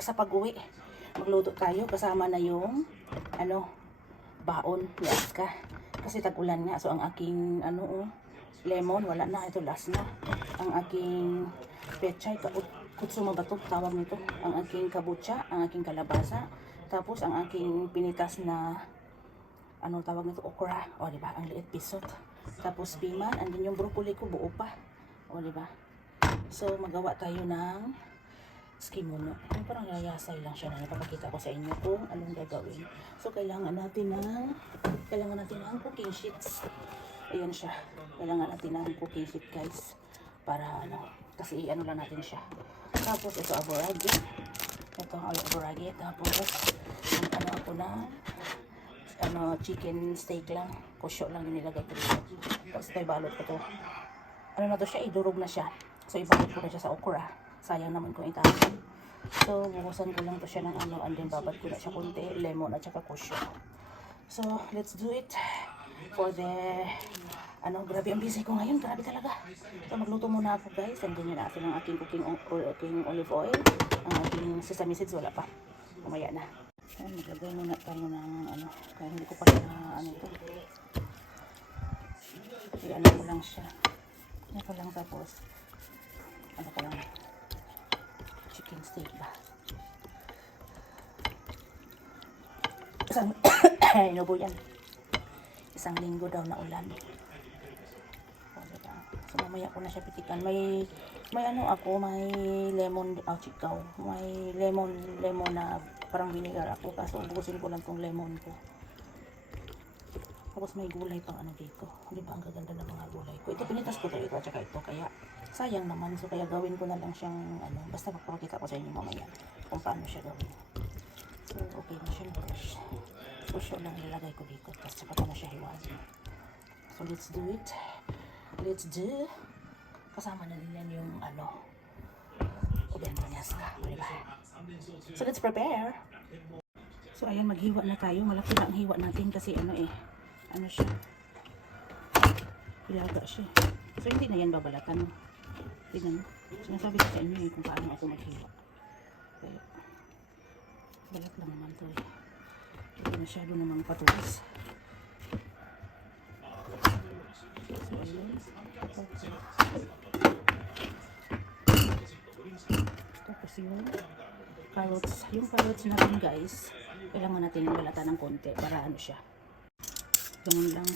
sa pag-uwi. Magluto tayo kasama na yung baon ni Aska. Kasi tag-ulan nga. So ang aking lemon wala na, ito last na. Ang aking pechay, kutsuma ba ito tawag nito? Ang aking kabucha, ang aking kalabasa, tapos ang aking pinitas na tawag nito, okra. O diba, ang liit pisot. Tapos piman, andun yung broccoli ko buo pa. O diba? So magawa tayo ng skimuno. Parang yayasay lang siya na napapakita ko sa inyo kung anong gagawin. So kailangan natin ng cooking sheets. Ayan siya. Kailangan natin ng cooking sheet, guys. Para kasi lang natin siya. Tapos ito aborage. Ito aborage. Tapos ako na chicken steak lang. Kusyo lang yung nilagay ko dito. Tapos ito ibalot ko to. Na to siya, idurog na siya. So ibalot ko na siya sa okra. Sayang naman kung itapon. So buhusan ko lang to siya ng and then babad ko na siya konti, lemon at saka kusyo. So let's do it for the grabe ang busy ko ngayon, grabe talaga. So magluto muna ako, guys, and then yun natin ang aking cooking olive oil, ang aking sesame seeds wala pa, mamaya na. So maglagay muna tayo ng kaya hindi ko pa na ito. Ko lang siya. Ito lang, tapos ko lang chicken steak ba. Inubo yan. Isang linggo daw na ulan. So mamaya ko na siya pitikan. May ako, may lemon, chikaw. May lemon na parang vinegar ako. Kaso ubusin ko lang tong lemon ko. Tapos may gulay pang dito. Di ba ang gaganda ng mga gulay ko. Ito pinitas ko ito at saka ito. Kaya sayang naman. So kaya gawin ko na lang siyang basta magpapakita ko sa inyo mamaya kung paano siya gawin. So okay na siya. Push lang ilalagay ko dito. Tapos saka ko na siya hiwain. So let's do it. Kasama na din yan yung ugan ni Aska. Diba? So let's prepare. So ayan, maghiwa na tayo. Malaki na ang hiwa natin kasi siya. Ilaga siya. So hindi na yan babalatan. Tingnan mo. Sinasabi ko sa inyo kung paano ako maghiwa. Kaya, balat lang naman to. Hindi masyado namang patulis. So ayun. Tapos yung carrots. Yung carrots natin, guys, kailangan natin balatan ng konti para siya. Ganun lang.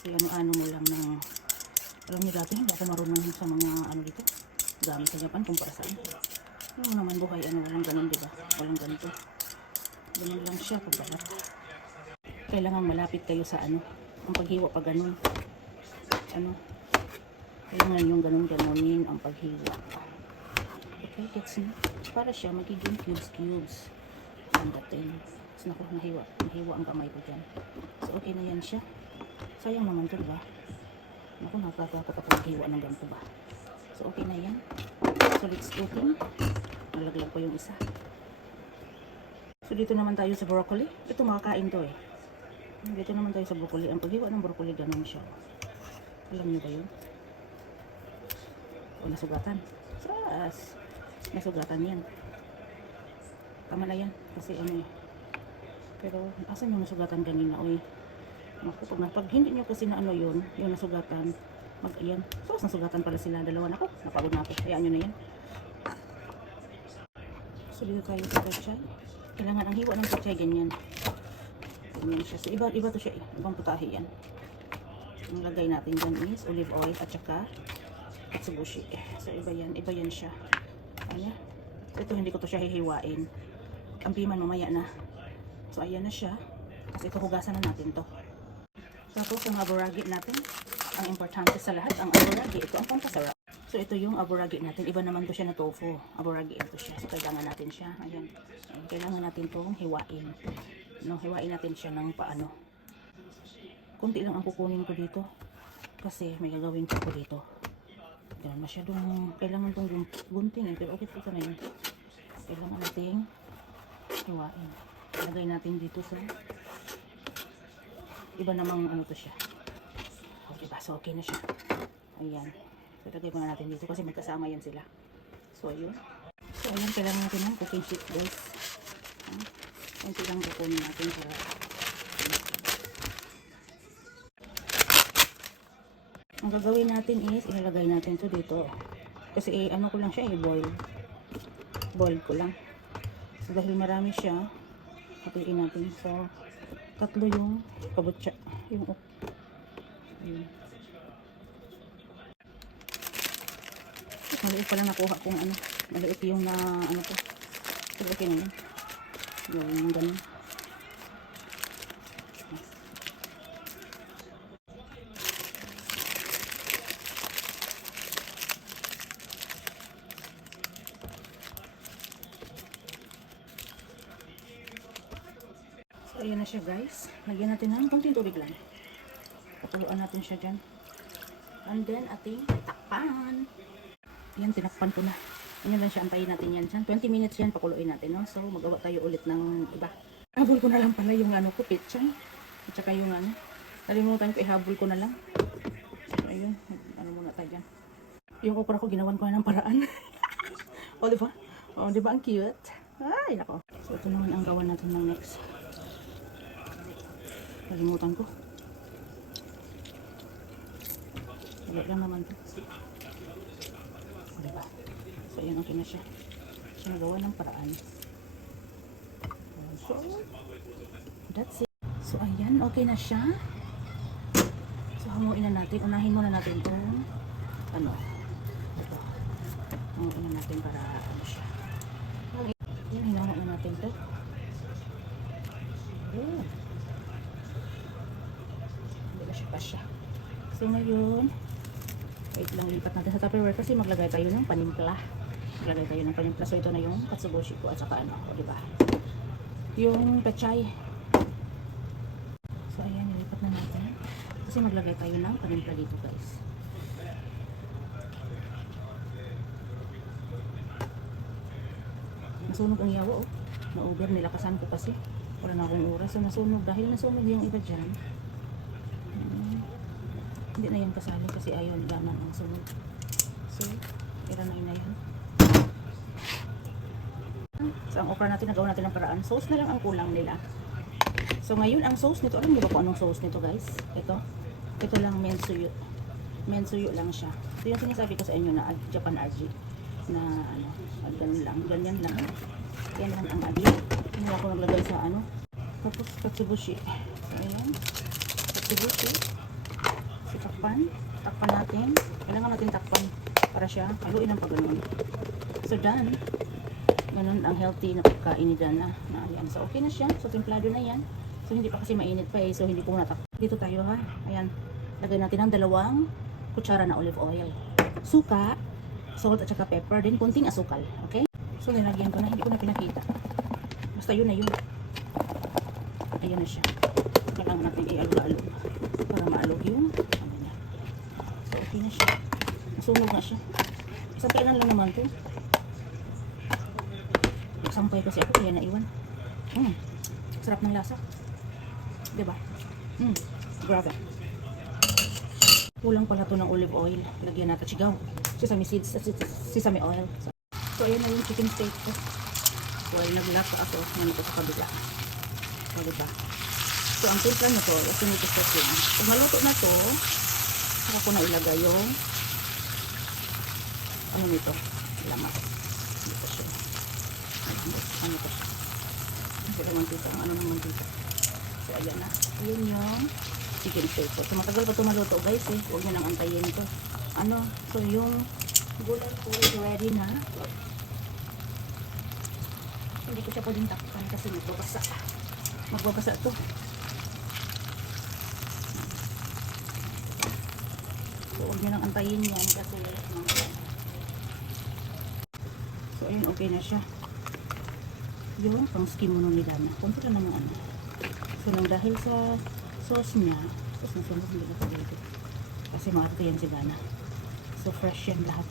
Kaya mo lang ng alam niyo dati, hindi ako marunong sa mga dito. Gamit sa Japan kung para saan. Yung naman buhay, walang ganun, diba? Walang ganito. Ganun lang siya pagbalat. Kailangan malapit kayo sa ang paghiwa pa ganun. Kailangan yung ganun-ganunin ang paghiwa. Okay, gets na. Para siya magiging cubes. Ang dating. So naku, nahiwa ang kamay ko dyan. So okay na yan siya. Sayang naman ito, diba? Naku, nakatakot ako maghiwa ng ganito ba. So okay na yan. So let's cooking. Nalaglag ko yung isa. So dito naman tayo sa broccoli. Ito makakain to eh. Dito naman tayo sa broccoli. Ang paghiwa ng broccoli ganun siya. Alam niyo ba yun? O nasugatan. Nasugatan yan. Tama na yan. Kasi pero asan yung nasugatan kanina? Oy. Pag hindi nyo kasi na yung nasugatan, ayan. So nasugatan pala sila. Dalawa na ako. Napagod na ako. Hayaan nyo na yan. So dito tayo sa pechay. Kailangan ang hiwa ng pechay ganyan. Ganyan siya. So iba to siya eh. Ibang putahe yan. Ang lagay natin dyan is olive oil at saka katsubushi. So iba yan siya. Ayan. So ito hindi ko to siya hihiwain. Ang piman mamaya na. So ayan na siya. Kasi ito hugasan na natin to. Tapos ang aborage natin. Ang importante sa lahat, ang aborage. Ito ang pampasarap. So ito yung aborage natin. Iba naman to siya na tofu. Aborage ito siya. So kailangan natin siya. Ayan. Kailangan natin itong hiwain. Hiwain natin siya ng paano. Kunti lang ang kukunin ko dito. Kasi may gagawin ko dito. Ganun, masyadong kailangan itong gunting. Pero okay, ito na yun. Kailangan natin hiwain. Lagay natin dito sa iba namang to siya. O diba? So okay na siya. Ayan. So ilagay muna natin dito kasi magkasama yan sila. So ayun. So So, ayan, kailangan natin ng cooking sheet, guys. Kunti lang kukunin natin para ang gagawin natin is ilalagay natin to dito. Kasi ano ko lang siya, boil ko lang. So, dahil marami siya, hatiin natin. So, 3 yung kabutsa. Yung ayun. Maliit pa lang nakuha kung ano. Maliit yung na ano to. So, okay na yun. Gawin yung ganun. So, ayan na siya, guys. Lagyan natin ng konting tubig lang. Patuluan natin siya dyan. And then, ating takpan. Yan, tinakpan ko na. Yan lang siya, antayin natin yan dyan. 20 minutes yan, pakuluin natin, no? So, magawa tayo ulit ng iba. Habol ko na lang pala yung ano ko, pichay. At saka yung ano. Nalimutan ko, ihabol ko na lang. So, ayun. Ano muna tayo dyan. Yung okra ko, ginawan ko na ng paraan. O, diba? O, diba ang cute? Ay, nako. So, ito naman ang gawa natin ng next. Nalimutan ko. Wala lang naman to. Diba? So, yun okay na siya. So, nagawa ng paraan. So, that's it. So, ayan. Okay na siya. So, hamuin na natin. Unahin muna natin itong ano. Ito. Hamuin na natin para ano siya. Yan, hinamok na natin ito. Ayan. Hindi na siya pa siya. So, ngayon, wait lang, lipat natin sa Tupperware kasi maglagay tayo ng panimpla. Maglagay tayo ng panimpla. So, ito na yung katsuboshi ko at saka ano, o diba? Yung pechay. So, ayan, nilipat na natin. Kasi maglagay tayo ng panimpla dito, guys. Nasunog ang yawa, oh. Na-over, nilakasan ko kasi. Wala na akong oras. So, nasunog. Dahil nasunog yung iba dyan. Hindi na yan kasali kasi ayaw nila na ang sunog. So, tira na yan. So, ang okra natin, nagawa natin ng paraan. Sauce na lang ang kulang nila. So, ngayon, ang sauce nito, alam niyo ba kung anong sauce nito, guys? Ito lang, mensuyo. Mensuyo lang siya. Ito yung sinasabi ko sa inyo na Japan RG. Na, ano, ganyan lang. Yan lang ang adi. Hindi ako naglagay sa, ano. Tapos, katsubushi. So, ayan. Katsubushi. Takpan natin. Kailangan natin takpan para siya haluin ang paganoon. So done. Ganun ang healthy na pagkain ni Dana. Na ayan. So okay na siya. So templado na yan. So hindi pa kasi mainit pa eh. So hindi ko muna takpan. Dito tayo ha. Ayan. Lagay natin ng 2 kutsara na olive oil. Suka, salt at saka pepper. Then kunting asukal. Okay? So nilagyan ko na. Hindi ko na pinakita. Basta yun na yun. Ayan na siya. Kailangan natin i-alog-alog para maalog yung okay na siya. Nasunog na siya. Isang kailan lang naman ito. Nagsampay kasi ako kaya naiwan. Sarap ng lasa. Diba? Grabe. Kulang pala ito ng olive oil. Lagyan natin sigaw. Sesame seeds. Sesame oil. So, ayan na yung chicken steak ko. Well, naglaka ako. Nandito sa kabila. So, diba? So, ang timpla na to, isinipis ko yun. Pag maluto na to, saka ko na ilagay yung ano nito, lamas dito siya, ano to siya, hindi naman dito, ano naman dito. So ayan na, yun yung chicken steak ko. So matagal pa ito maluto, guys eh, huwag nyo nang antayin ito. Ano, so yung gulay ko is ready na. Hindi ko siya pwedeng takpan kasi magbabasa ito. So, huwag nyo nang antayin yan kasi so, ayun, okay na siya. Yung pang skim mo nung nila na. Kunti lang naman ano. So, nang dahil sa sauce niya, tapos nasunog nila ko dito. Kasi maarte yan si Dana. So, fresh yan lahat.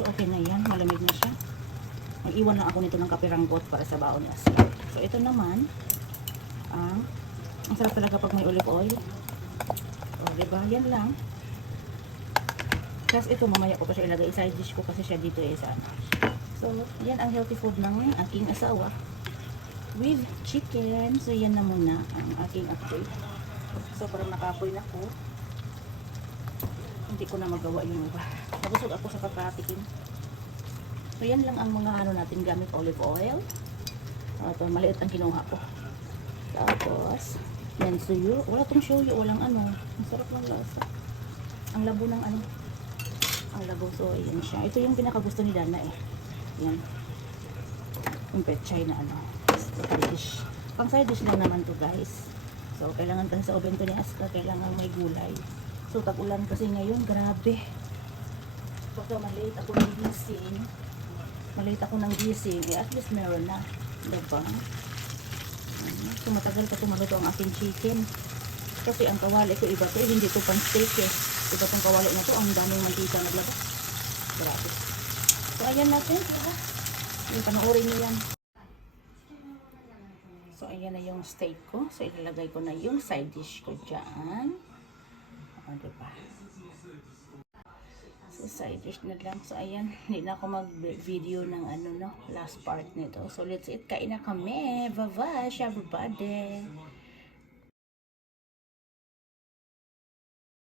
So, okay na yan. Malamig na siya. Mag-iwan lang ako nito ng kapiranggot para sa baon niya. So, ito naman, ang sarap talaga pag may olive oil. O, diba? Yan lang. Tapos ito, mamaya ko pa siya ilagay. Side dish ko kasi siya dito eh sana. So, yan ang healthy food ng aking asawa. With chicken. So, yan na muna ang aking update. So, parang nakapoy na ko. Hindi ko na magawa yung iba. Nabusog ako sa kakatikin. So, yan lang ang mga ano natin gamit olive oil. Ito, maliit ang kinuha ko. Tapos, yan suyo. Wala tong suyo, walang ano. Ang sarap ng lasa. Ang labo ng ano. Ang labo. So, yan siya. Ito yung pinakagusto ni Dana eh. Yan. Yung petchay na ano. Side dish. Pang side dish lang naman to guys. So, kailangan kasi sa oven to ni Aska, kailangan may gulay. So, tag-ulan kasi ngayon, grabe. Pagka maliit ako ng gising, eh, at least meron na. Diba? So, matagal pa tumaluto ang aking chicken. Kasi ang kawali ko iba to, hindi to pang steak eh. Iba tong kawali na to, ang daming mantika naglabas. Grabe. So, ayan natin. Yung panoorin niyo yan. So, ayan na yung steak ko. So, ilalagay ko na yung side dish ko dyan. O, diba? So, side dish na lang. So, ayan. Hindi na ako mag-video ng ano, no? Last part nito. So, let's eat. Kain na kami. Bye-bye, everybody.